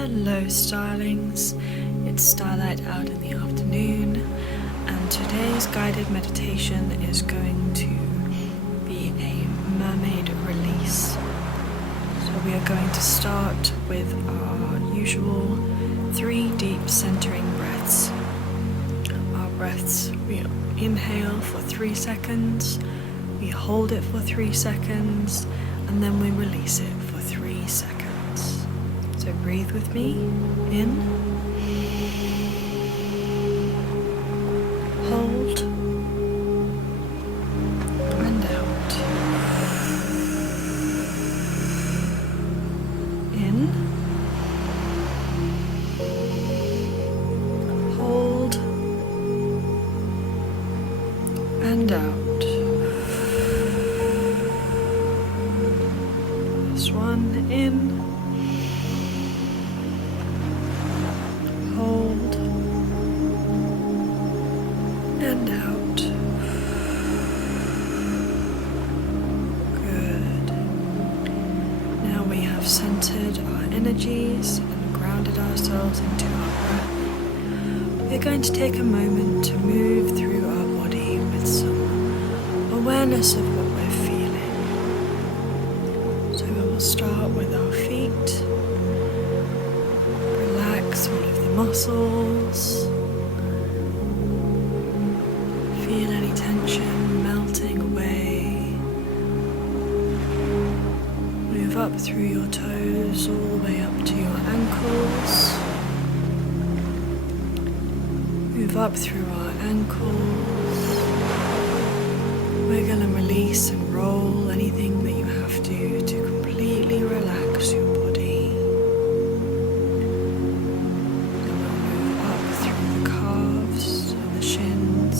Hello Starlings, it's starlight out in the afternoon and today's guided meditation is going to be a mermaid release. So we are going to start with our usual 3 deep centering breaths. Our breaths, we inhale for 3 seconds, we hold it for 3 seconds, and then we release it for 3 seconds. So breathe with me, in, hold, and out. In, hold, and out. Last one, in, hold, and out. Good. Now we have centered our energies and grounded ourselves into our breath. We're going to take a moment to move through our body with some awareness of what we're feeling. So we will start with our feet. Relax all of the muscles. Feel any tension melting away. Move up through your toes all the way up to your ankles. Move up through our ankles. Wiggle and release and roll anything that you have to completely relax your body. Then we'll move up through the calves and the shins,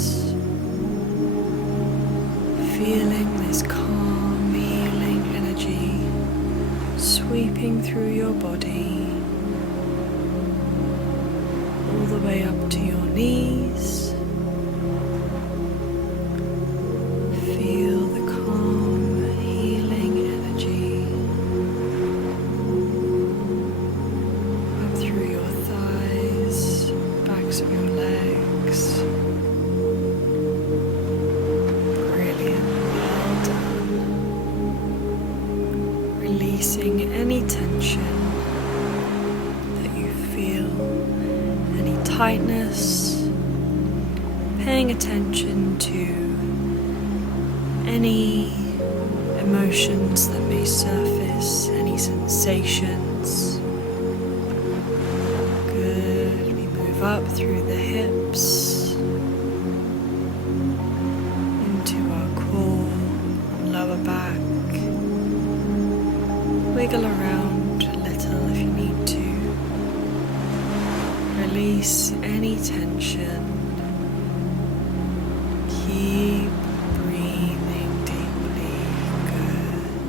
feeling this calm, healing energy sweeping through your body, all the way up to your knees. Feel the calm, healing energy up through your thighs, backs of your legs. Brilliant, well done. Releasing any tension that you feel, any tightness, paying attention to any emotions that may surface, any sensations. Good. We move up through the hips, into our core, lower back. Wiggle around a little if you need to. Release any tension. Keep breathing deeply. Good.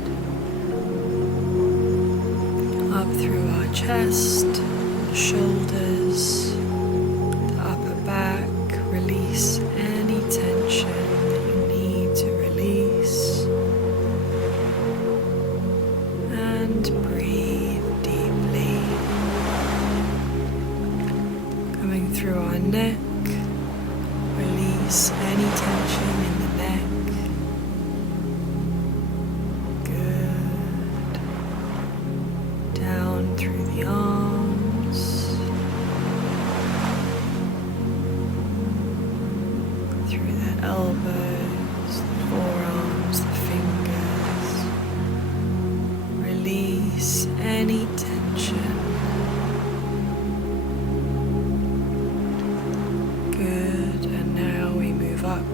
Up through our chest, the shoulders, the upper back. Release any tension that you need to release. And breathe deeply. Coming through our neck. Release any tension in the neck. Good. Down through the arms. Through the elbows, the forearms, the fingers. Release any tension. Good, and now we move up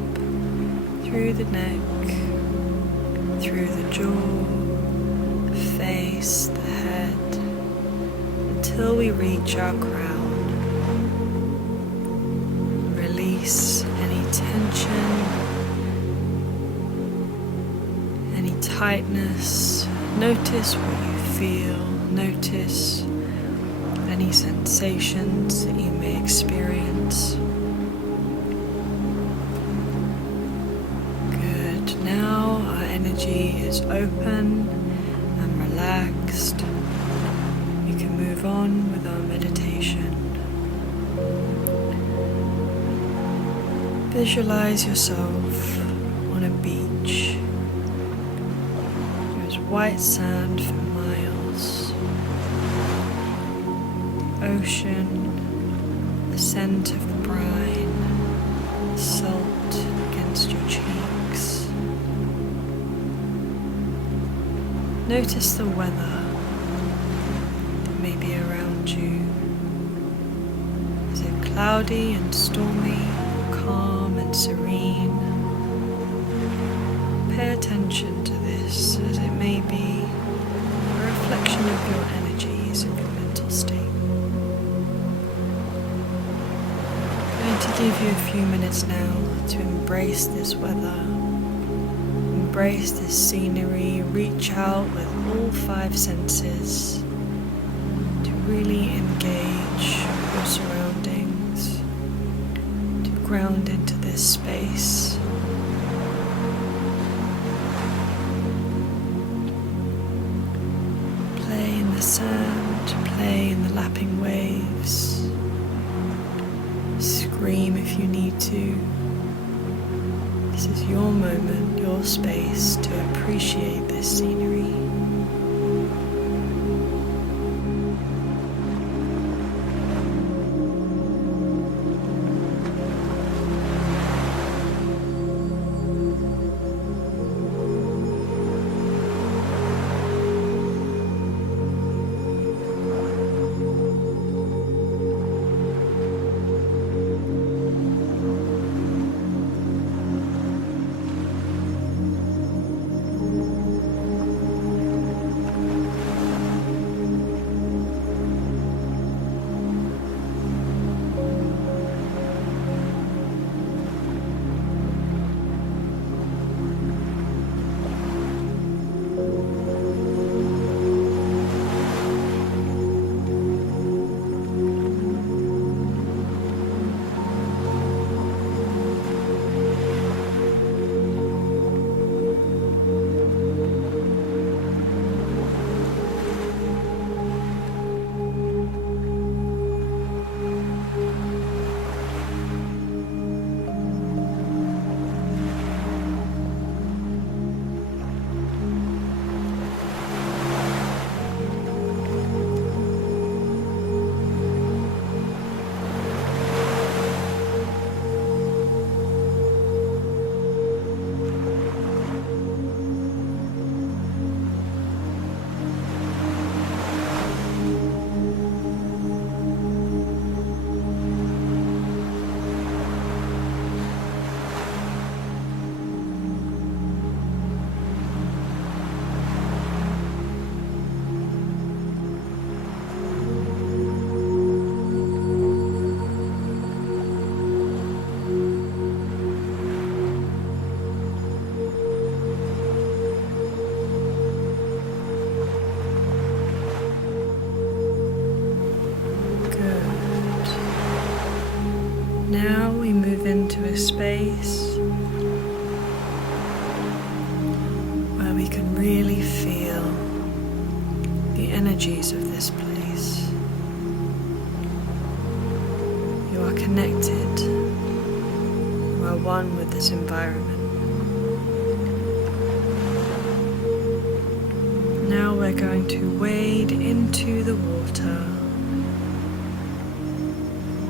through the neck, through the jaw, the face, the head, until we reach our crown. Release any tension, any tightness. Notice what you feel, notice any sensations that you may experience. Good. Now our energy is open and relaxed. You can move move on with our meditation. Visualize yourself on a beach. There's white sand for miles. Ocean, the scent of the brine, salt against your cheeks. Notice the weather that may be around you. Is it cloudy and stormy, calm and serene? Pay attention to this, as it may be a reflection of your energies and your mental state. I'm going to give you a few minutes now to embrace this weather. Embrace this scenery, reach out with all 5 senses to really engage your surroundings, to ground into this space. Play in the sand, play in the lapping waves, scream if you need to. This is your moment, your space to appreciate this scenery. Now we move into a space where we can really feel the energies of this place. You are connected. You are one with this environment. Now we're going to wade into the water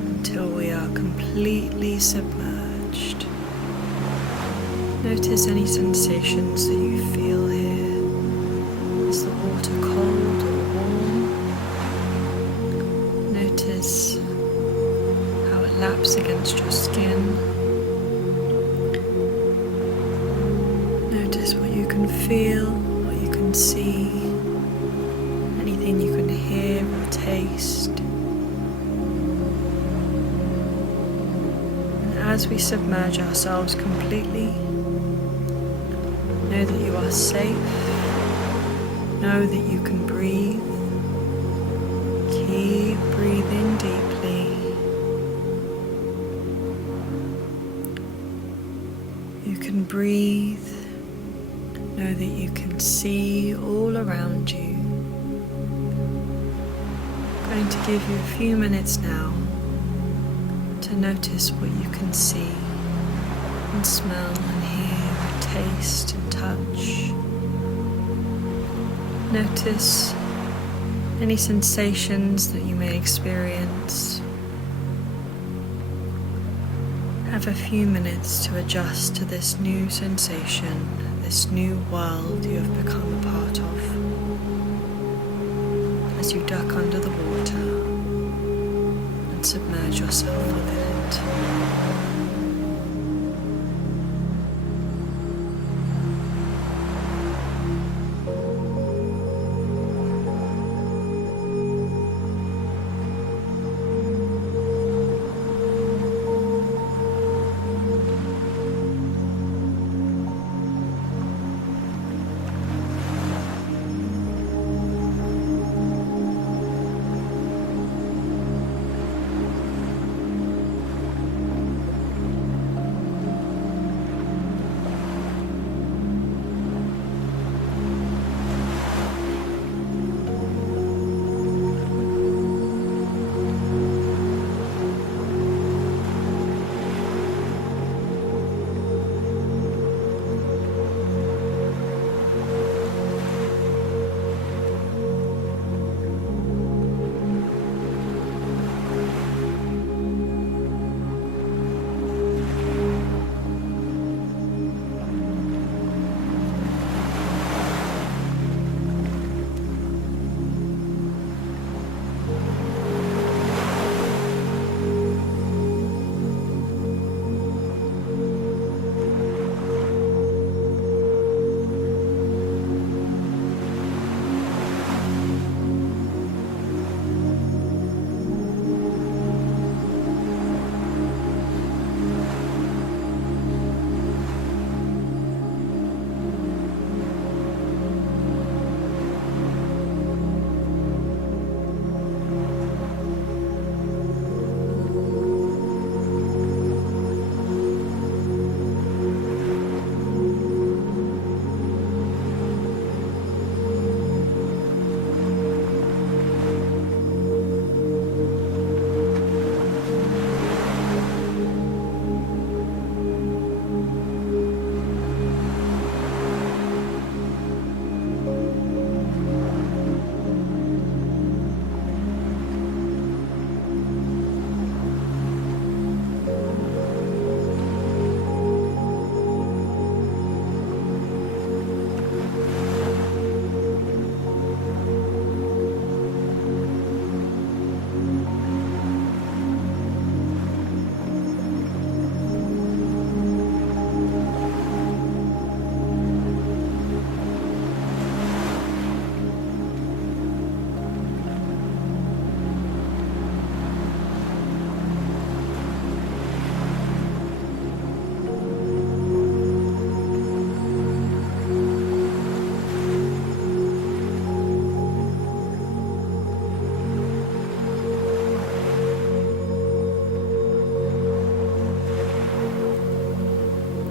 until we are completely submerged. Notice any sensations that you feel here. Is the water cold or warm? Notice how it laps against your skin. Notice what you can feel, what you can see, anything you can hear or taste. As we submerge ourselves completely, know that you are safe, know that you can breathe. Keep breathing deeply. You can breathe, know that you can see all around you. I'm going to give you a few minutes now to notice what you can see and smell and hear, taste and touch. Notice any sensations that you may experience. Have a few minutes to adjust to this new sensation, this new world you have become a part of. As you duck under the water and submerge yourself within it.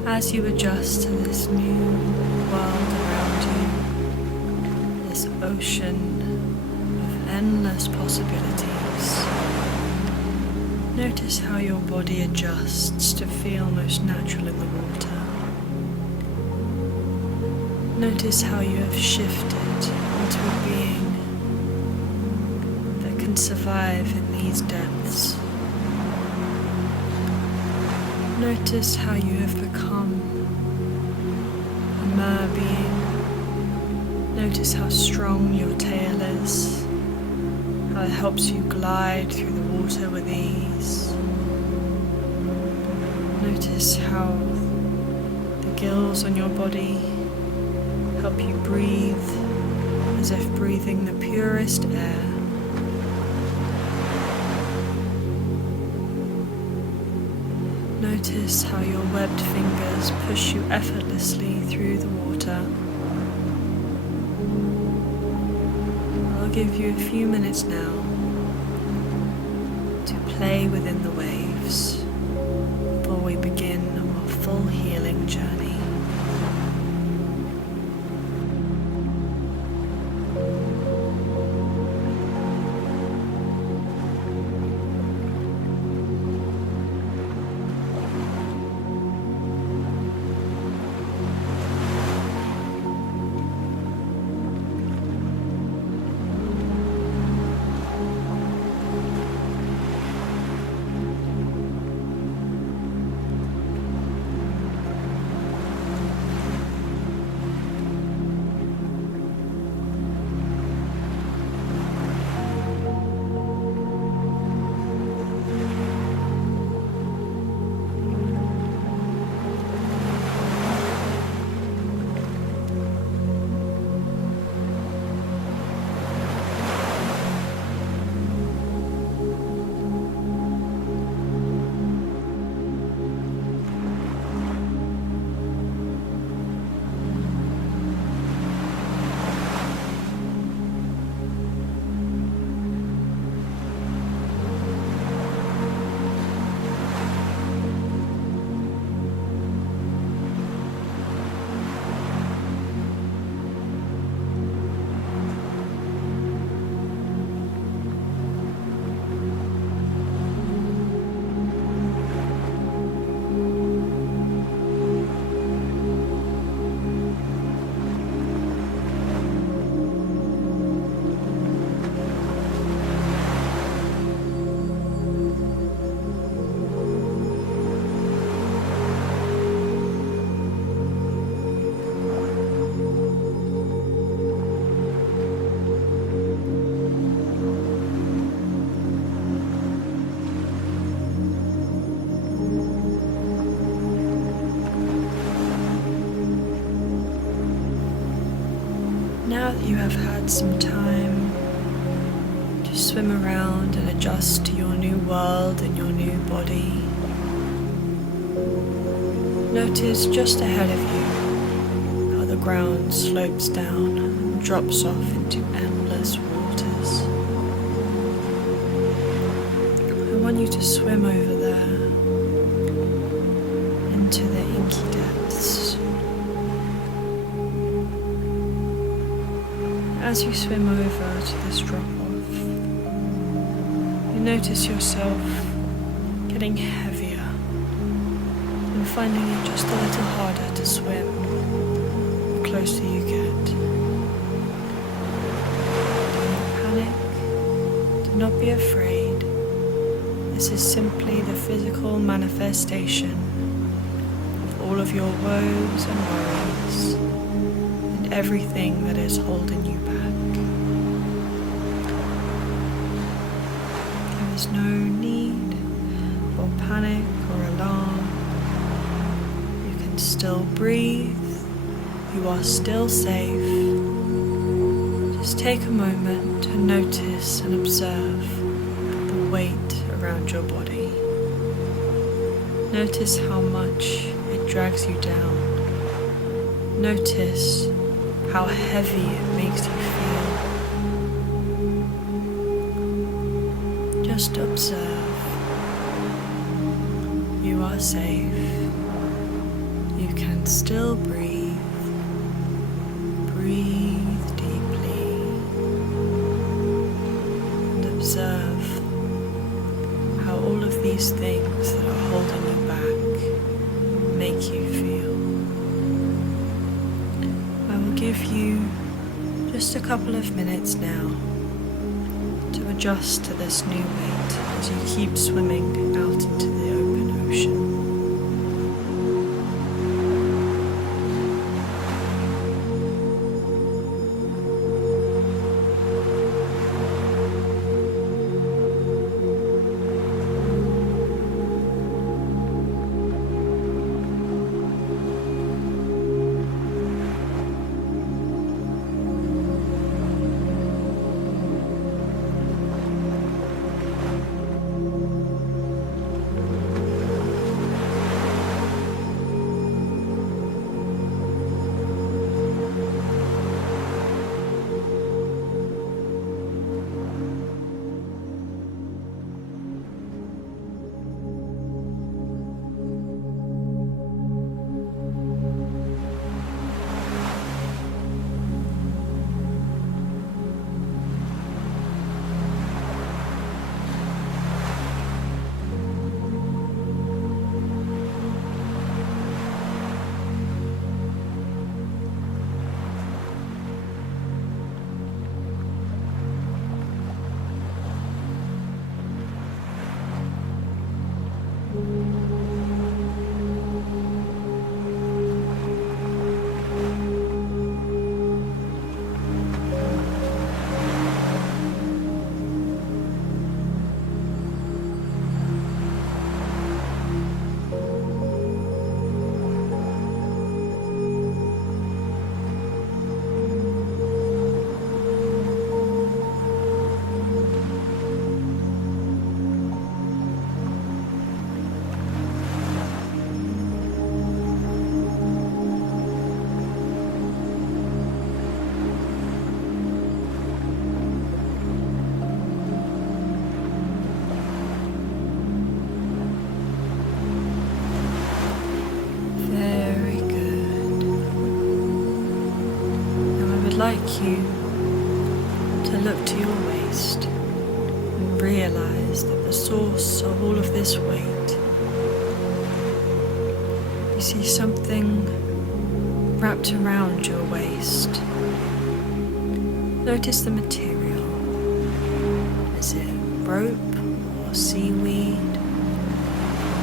As you adjust to this new world around you, this ocean of endless possibilities, notice how your body adjusts to feel most natural in the water. Notice how you have shifted into a being that can survive in these depths. Notice how you have become a mer being. Notice how strong your tail is, how it helps you glide through the water with ease. Notice how the gills on your body help you breathe as if breathing the purest air. Notice how your webbed fingers push you effortlessly through the water. I'll give you a few minutes now to play within the waves before we begin our full healing journey. you have had some time to swim around and adjust to your new world and your new body, notice just ahead of you how the ground slopes down and drops off into endless waters. I want you to swim over there into the inky depths. As you swim over to this drop-off, you notice yourself getting heavier and finding it just a little harder to swim the closer you get. Do not panic, do not be afraid. This is simply the physical manifestation of all of your woes and worries and everything that is holding you back. There is no need for panic or alarm. You can still breathe. You are still safe. Just take a moment to notice and observe the weight around your body. Notice how much it drags you down. Notice how heavy it makes you feel. Just observe. You are safe. You can still breathe. Breathe deeply. And observe how all of these things that are holding you back make you feel. I will give you just a couple of minutes now to adjust to this new weight as you keep swimming out into the open ocean. Like you to look to your waist and realize that the source of all of this weight, you see something wrapped around your waist. Notice the material. Is it rope or seaweed?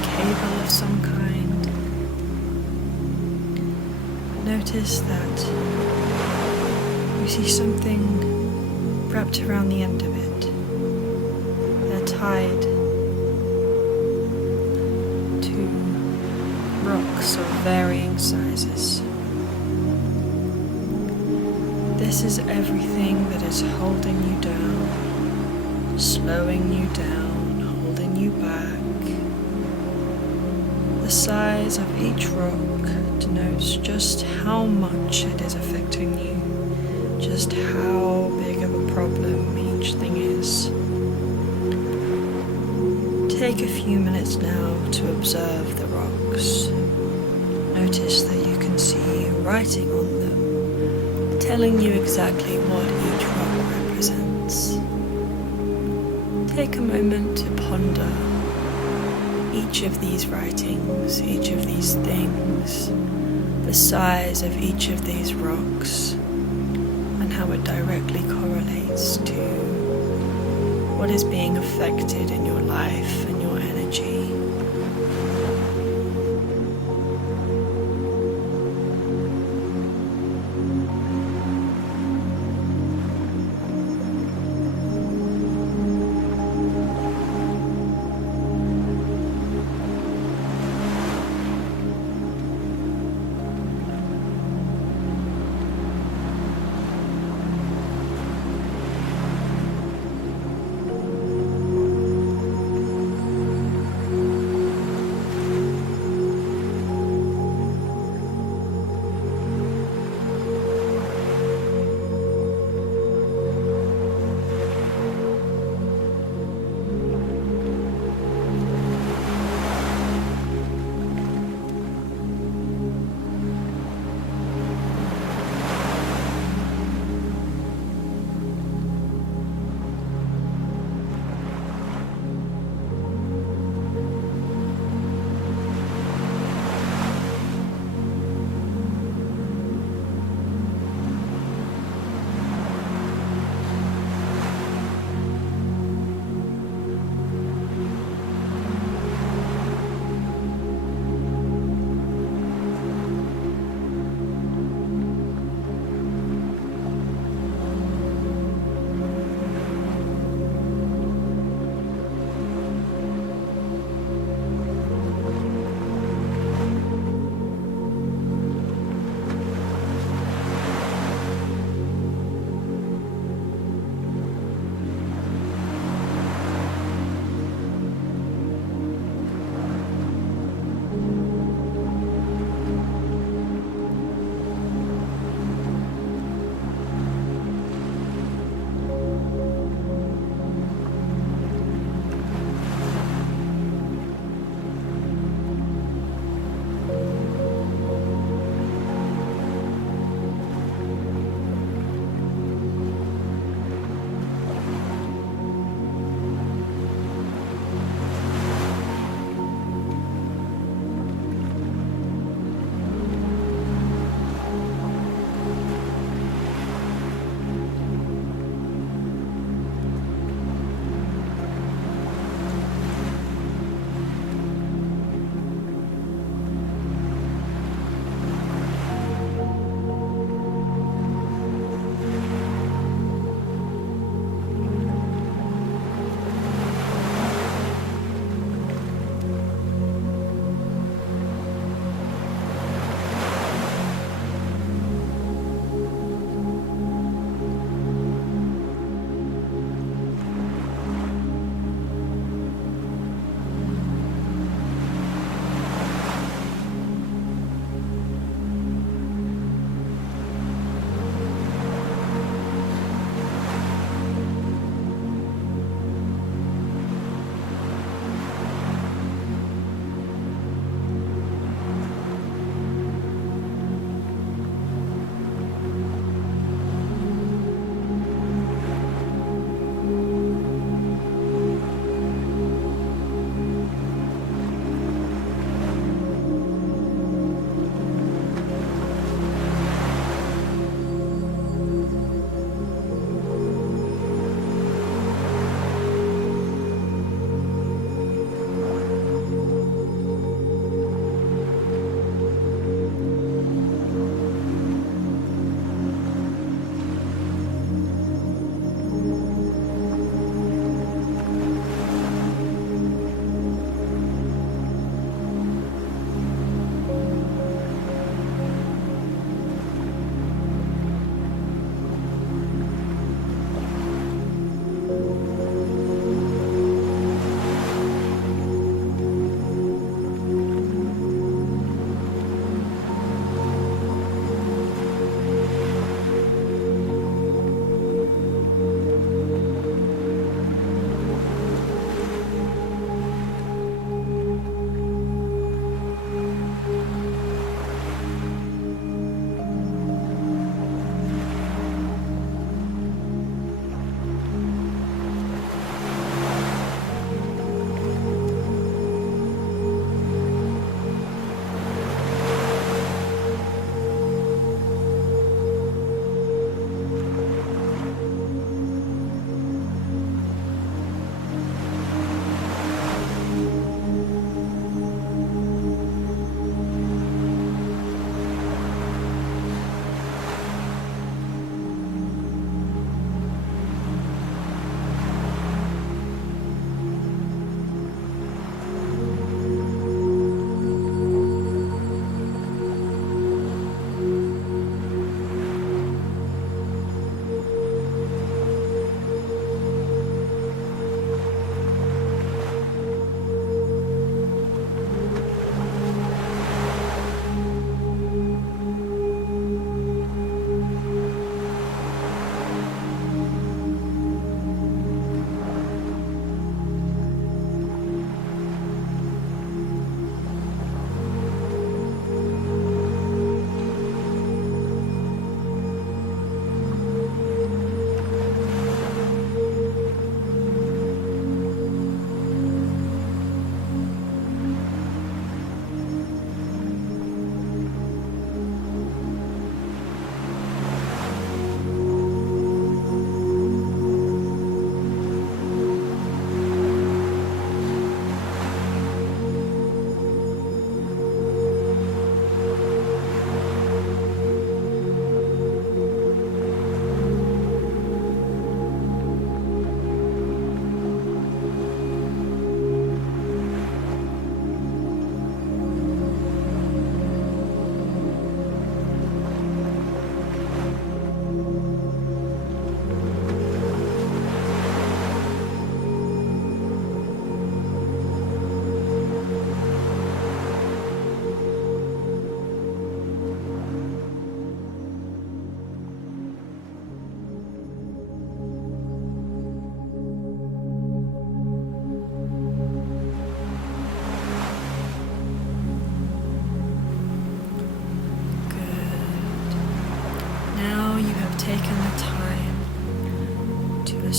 Cable of some kind? Notice that you see something wrapped around the end of it. They're tied to rocks of varying sizes. This is everything that is holding you down, slowing you down, holding you back. The size of each rock denotes just how much it is affecting you, just how big of a problem each thing is. Take a few minutes now to observe the rocks. Notice that you can see writing on them, telling you exactly what each rock represents. Take a moment to ponder each of these writings, each of these things, the size of each of these rocks, and how it directly correlates to what is being affected in your life and your energy.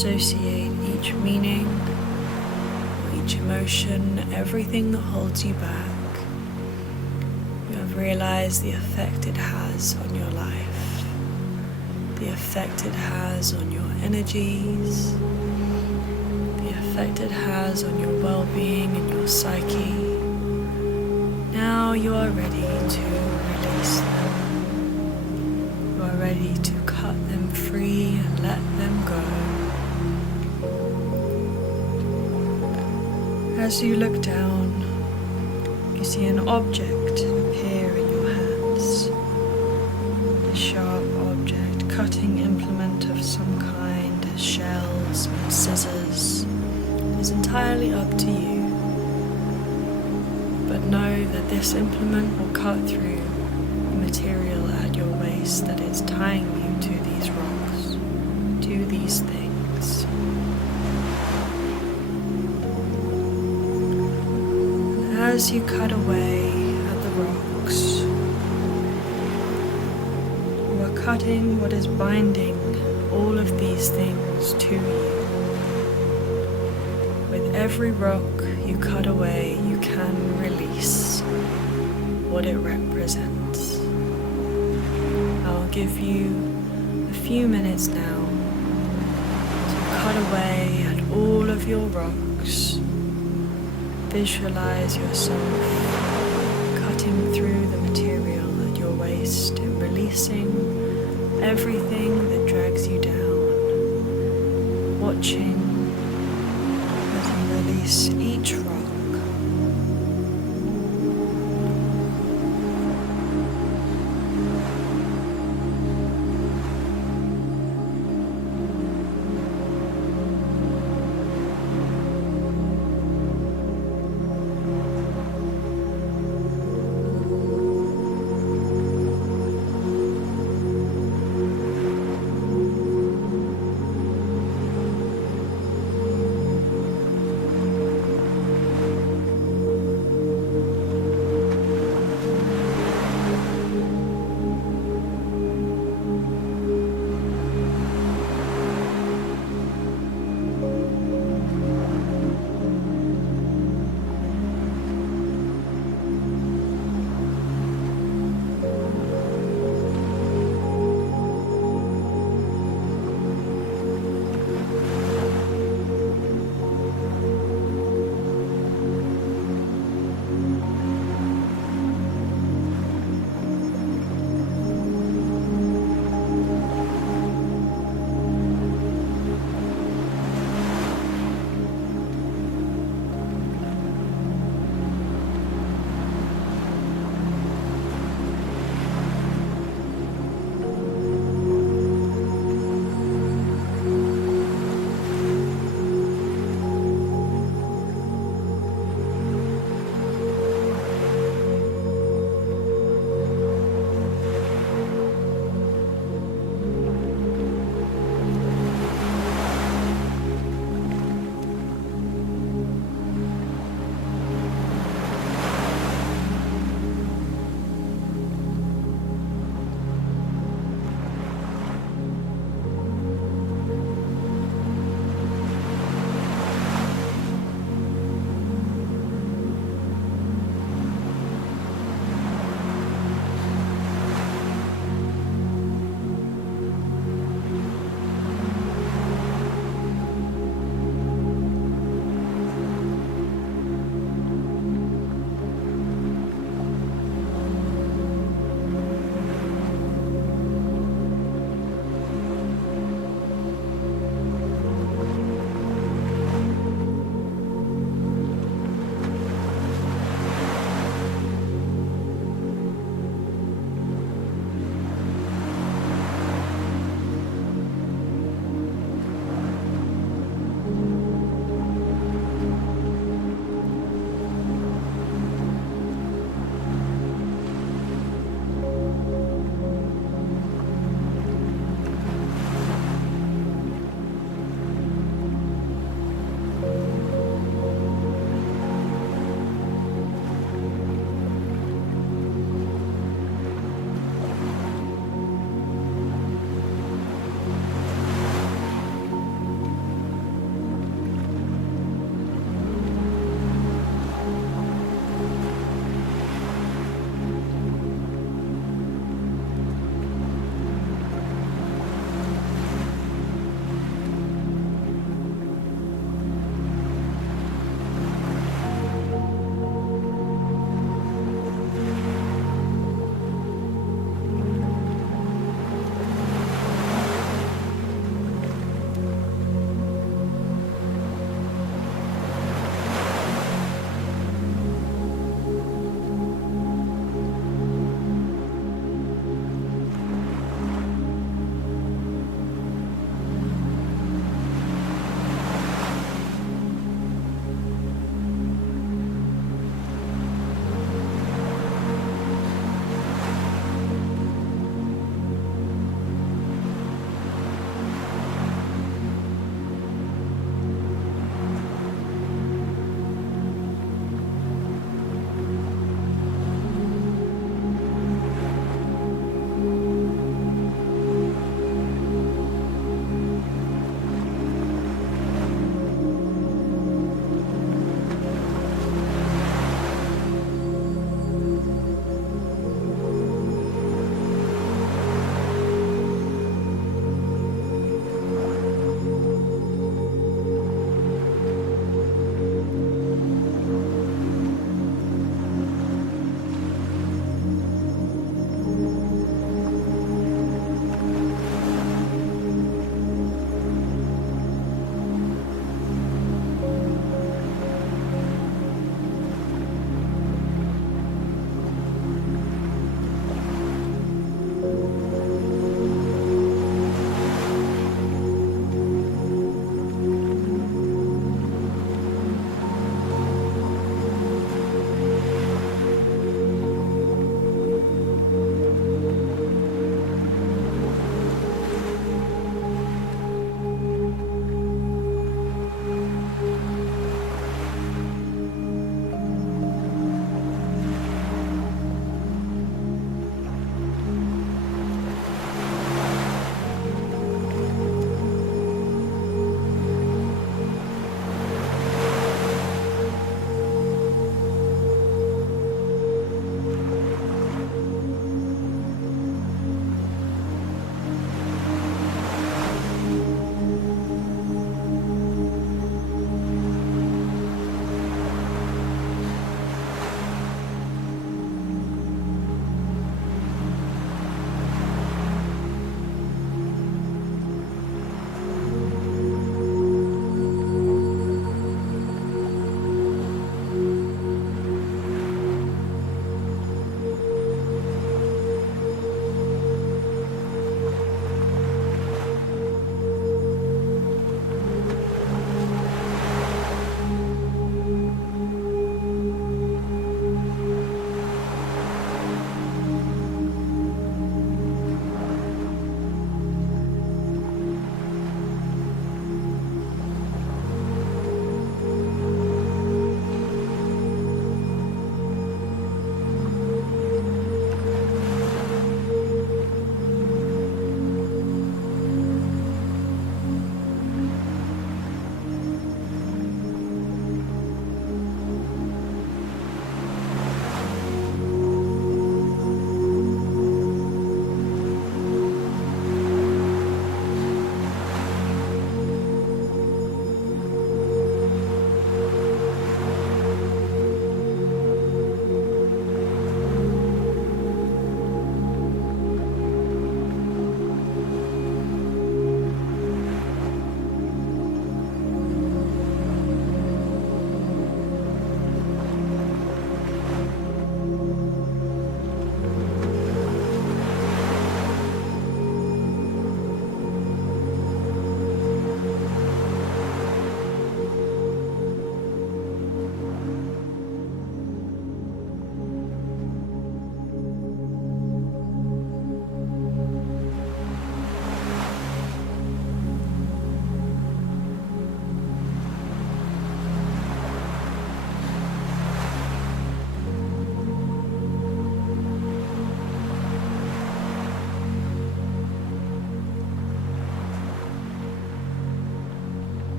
associate each meaning, each emotion, everything that holds you back. You have realized the effect it has on your life, the effect it has on your energies, the effect it has on your well-being and your psyche. Now you are ready to release them. You are ready to cut them free and let them go. As you look down, you see an object appear in your hands. A sharp object, cutting implement of some kind, shells and scissors. It is entirely up to you. But know that this implement will cut through the material at your waist that is tying you to these rocks, to these things. And as you cut away at the rocks, you are cutting what is binding all of these things to you. With every rock you cut away, you can release what it represents. I'll give you a few minutes now to cut away at all of your rocks. Visualize yourself cutting through the material at your waist and releasing everything that drags you down. Watching as you release each rock.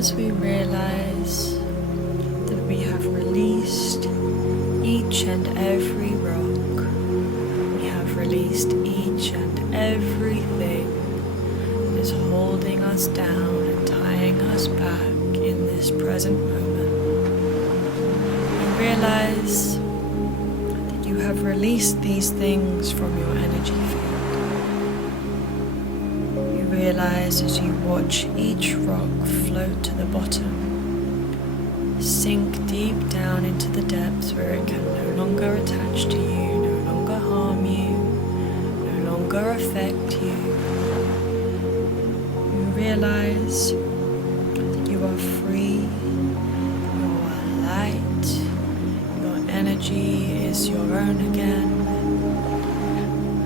as we realize that we have released each and every rock, we have released each and everything that is holding us down and tying us back in this present moment, we realize that you have released these things from your energy field. Realize as you watch each rock float to the bottom, sink deep down into the depths where it can no longer attach to you, no longer harm you, no longer affect you. You realize that you are free, you are light, your energy is your own again.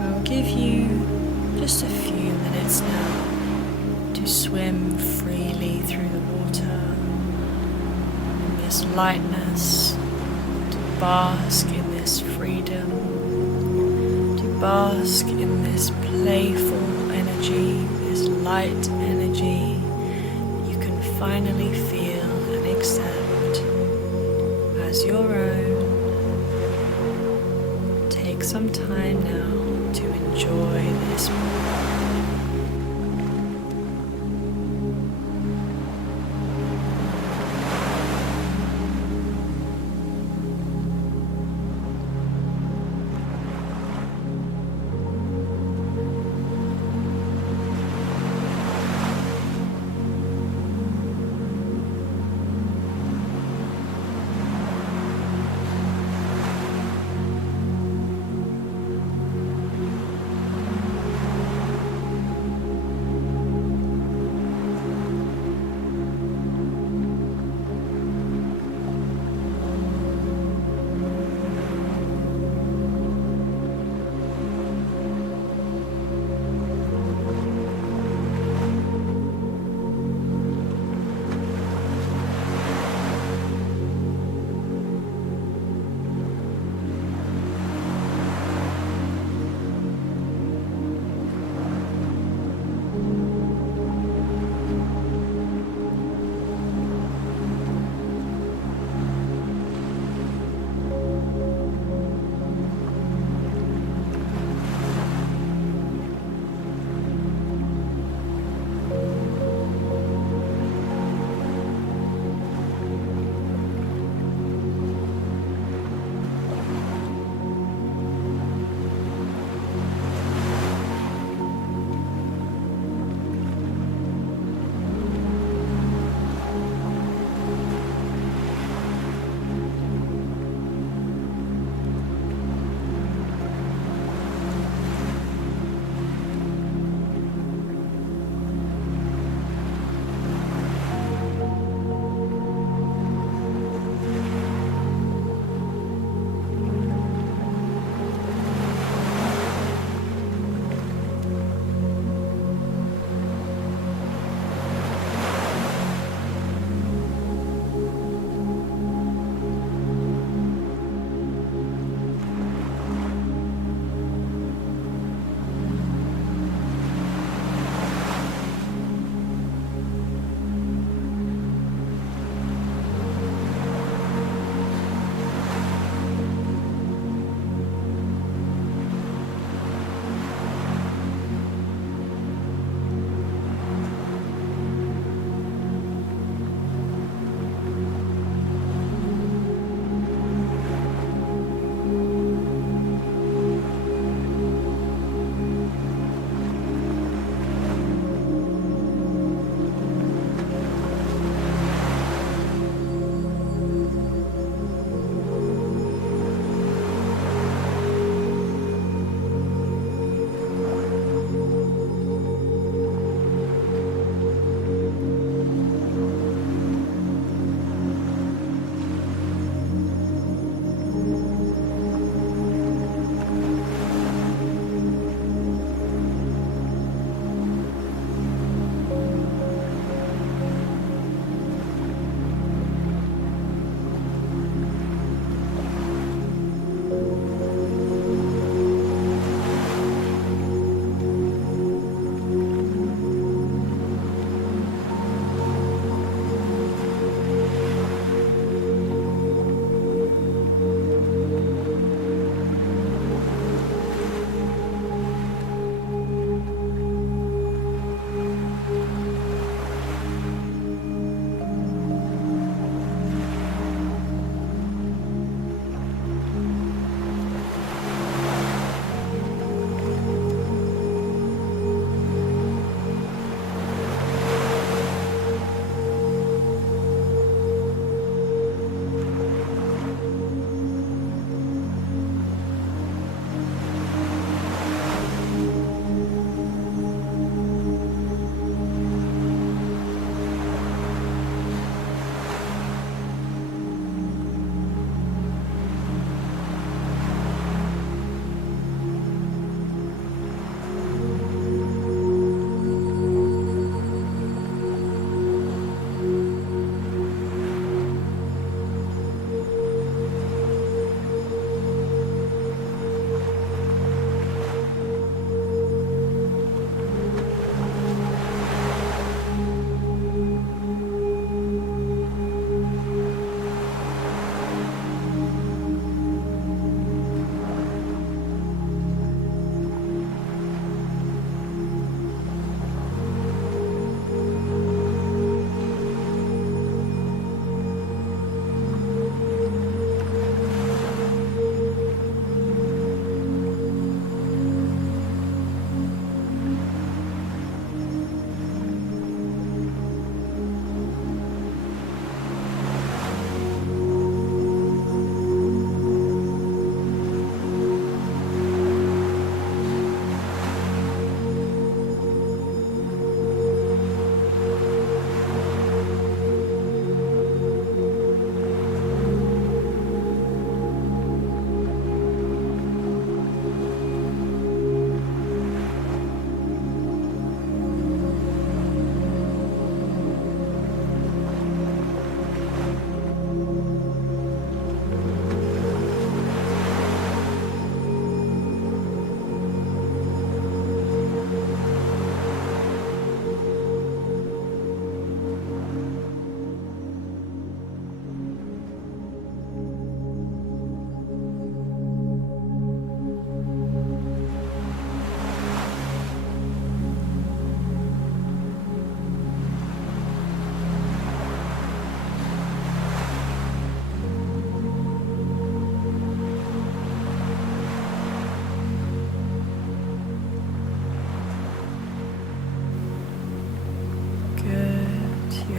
I'll give you just a few minutes now to swim freely through the water in this lightness, to bask in this freedom, to bask in this playful energy, this light energy you can finally feel and accept as your own. Take some time now to enjoy this moment.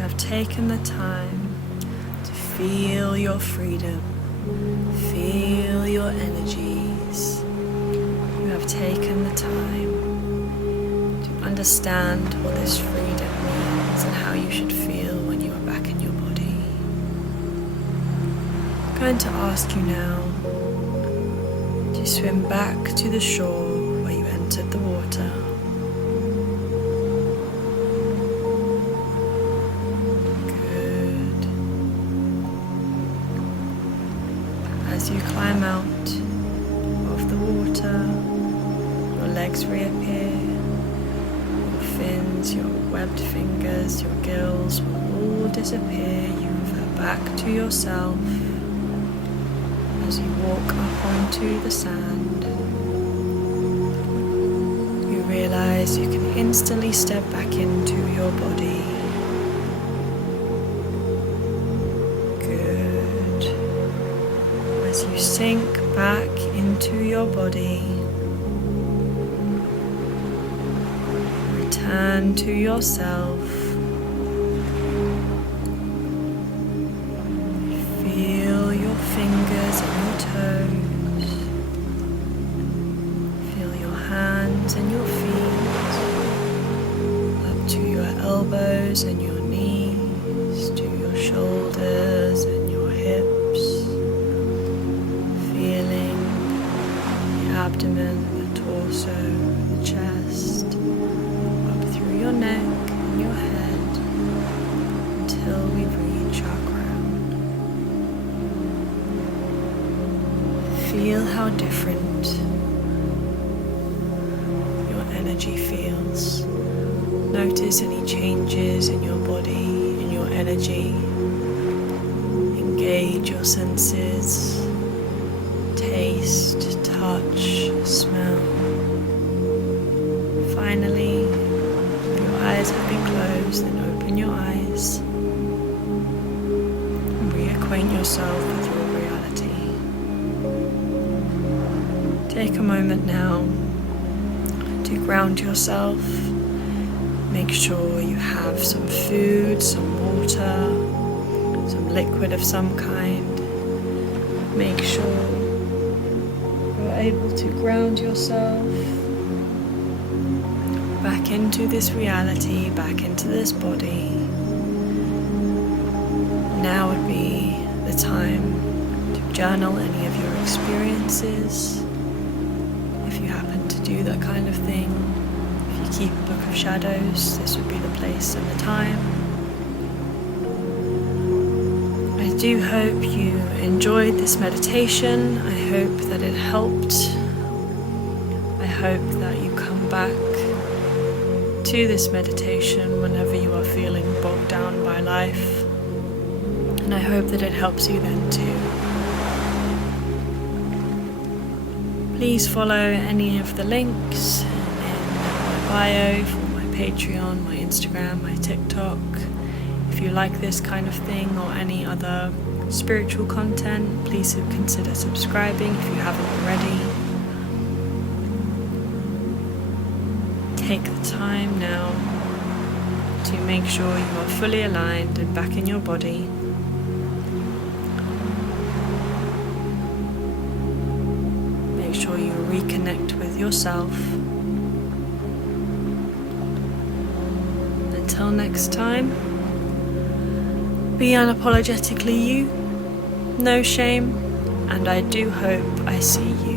have taken the time to feel your freedom, feel your energies. You have taken the time to understand what this freedom means and how you should feel when you are back in your body. I'm going to ask you now to swim back to the shore where you entered the water. Good. As you climb out of the water, your legs reappear, your fins, your webbed fingers, your gills will all disappear. You revert back to yourself. As you walk up onto the sand, you realize you can instantly step back into your body. Good. As you sink back into your body, return to yourself. Feel your fingers and your toes. Feel your hands and your feet. Up to your elbows and your knees, to your shoulders and your hips. Feeling the abdomen, the torso, the chest, up through your neck and your head until we reach our crown. Feel how different your energy feels. Notice any changes in your body, in your energy. Engage your senses. Taste, touch, smell. Finally, if your eyes have been closed, then open your eyes and reacquaint yourself with your reality. Take a moment now to ground yourself. Make sure you have some food, some water, some liquid of some kind. Make sure you're able to ground yourself back into this reality, back into this body. Now would be the time to journal any of your experiences. If you happen to do that kind of thing, if you keep a book of shadows, this would be the place and the time. I do hope you enjoyed this meditation. I hope that it helped. I hope that you come back to this meditation whenever you are feeling bogged down by life. And I hope that it helps you then too. Please follow any of the links in my bio for my Patreon, my Instagram, my TikTok. If you like this kind of thing or any other spiritual content, please consider subscribing if you haven't already. Take the time now to make sure you are fully aligned and back in your body. Make sure you reconnect with yourself. Until next time, be unapologetically you, no shame, and I do hope I see you.